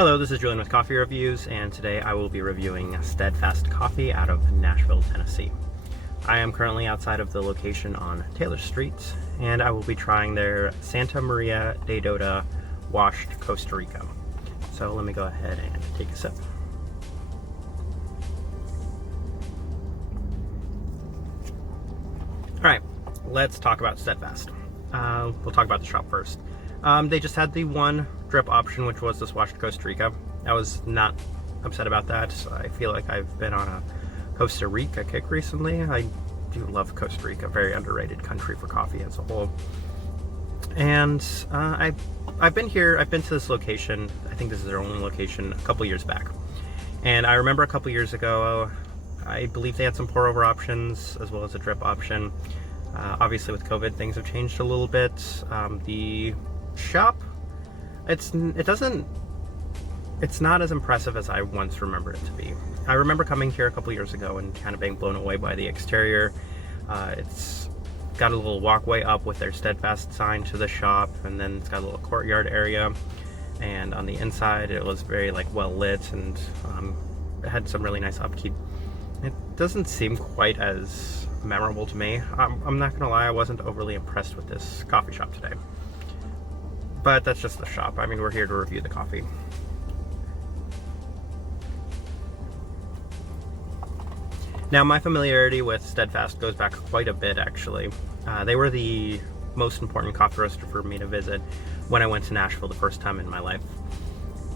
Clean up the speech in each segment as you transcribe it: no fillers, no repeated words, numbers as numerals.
Hello, this is Julian with Coffee Reviews, and today I will be reviewing Steadfast Coffee out of Nashville, Tennessee. I am currently outside of the location on Taylor Street, and I will be trying their Santa Maria de Dota washed Costa Rica. So let me go ahead and take a sip. Alright, let's talk about Steadfast. We'll talk about the shop first. They just had the one drip option, which was this washed Costa Rica. I was not upset about that. I feel like I've been on a Costa Rica kick recently. I do love Costa Rica, very underrated country for coffee as a whole. And I've been here, I've been to this location, I think this is their only location, a couple years back. And I remember a couple years ago, I believe they had some pour over options as well as a drip option. Obviously with COVID, things have changed a little bit. The shop, it's not as impressive as I once remembered it to be. I remember coming here a couple years ago and kind of being blown away by the exterior. It's got a little walkway up with their Steadfast sign to the shop, and then it's got a little courtyard area, and on the inside it was very well lit, and it had some really nice upkeep. It doesn't seem quite as memorable to me. I'm not gonna lie, I wasn't overly impressed with this coffee shop today. But that's just the shop. I mean, we're here to review the coffee. Now, my familiarity with Steadfast goes back quite a bit, actually. They were the most important coffee roaster for me to visit when I went to Nashville the first time in my life.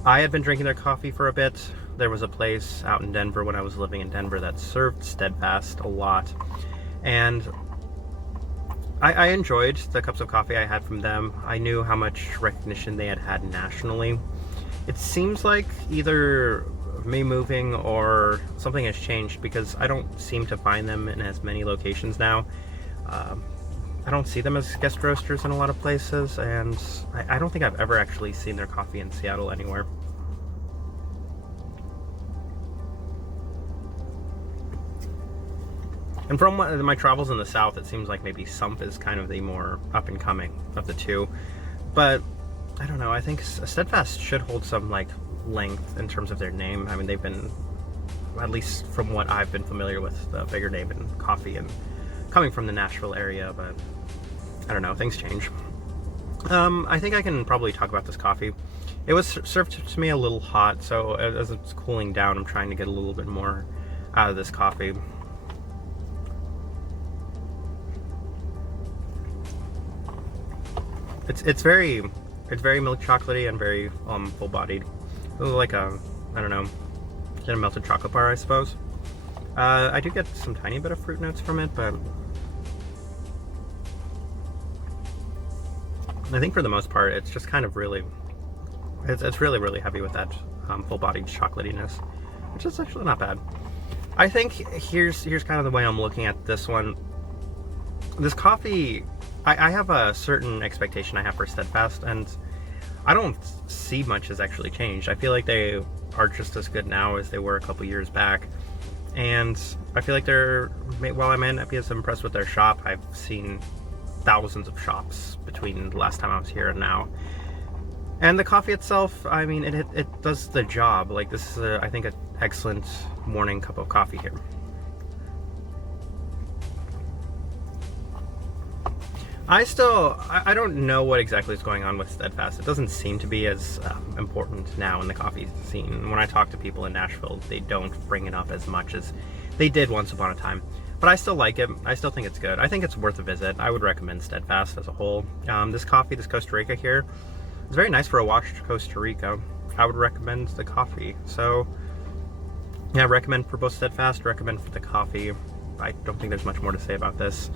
I had been drinking their coffee for a bit. There was a place out in Denver when I was living in Denver that served Steadfast a lot. And I enjoyed the cups of coffee I had from them. I knew how much recognition they had nationally. It seems like either me moving or something has changed, because I don't seem to find them in as many locations now. I don't see them as guest roasters in a lot of places, and I don't think I've ever actually seen their coffee in Seattle anywhere. And from my travels in the South, it seems like maybe Sump is kind of the more up-and-coming of the two. But, I don't know, I think Steadfast should hold some, length in terms of their name. I mean, they've been, at least from what I've been familiar with, the bigger name in coffee, and coming from the Nashville area, but I don't know, things change. I think I can probably talk about this coffee. It was served to me a little hot, so as it's cooling down, I'm trying to get a little bit more out of this coffee. It's very milk chocolatey and very full-bodied. Like a, I don't know, get a melted chocolate bar, I suppose. I do get some tiny bit of fruit notes from it, but I think for the most part it's just kind of really, it's really heavy with that full-bodied chocolatiness, which is actually not bad. I think here's kind of the way I'm looking at this one. This coffee, I have a certain expectation I have for Steadfast, and I don't see much has actually changed. I feel like they are just as good now as they were a couple years back. And I feel like while I may not be as impressed with their shop, I've seen thousands of shops between the last time I was here and now. And the coffee itself, I mean, it does the job. This is, I think, an excellent morning cup of coffee here. I don't know what exactly is going on with Steadfast. It doesn't seem to be as important now in the coffee scene. When I talk to people in Nashville, they don't bring it up as much as they did once upon a time. But I still like it. I still think it's good. I think it's worth a visit. I would recommend Steadfast as a whole. This coffee, this Costa Rica here, is very nice for a washed Costa Rica. I would recommend the coffee. So, yeah, recommend for both Steadfast, recommend for the coffee. I don't think there's much more to say about this.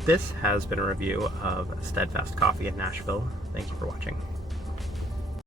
This has been a review of Steadfast Coffee in Nashville. Thank you for watching.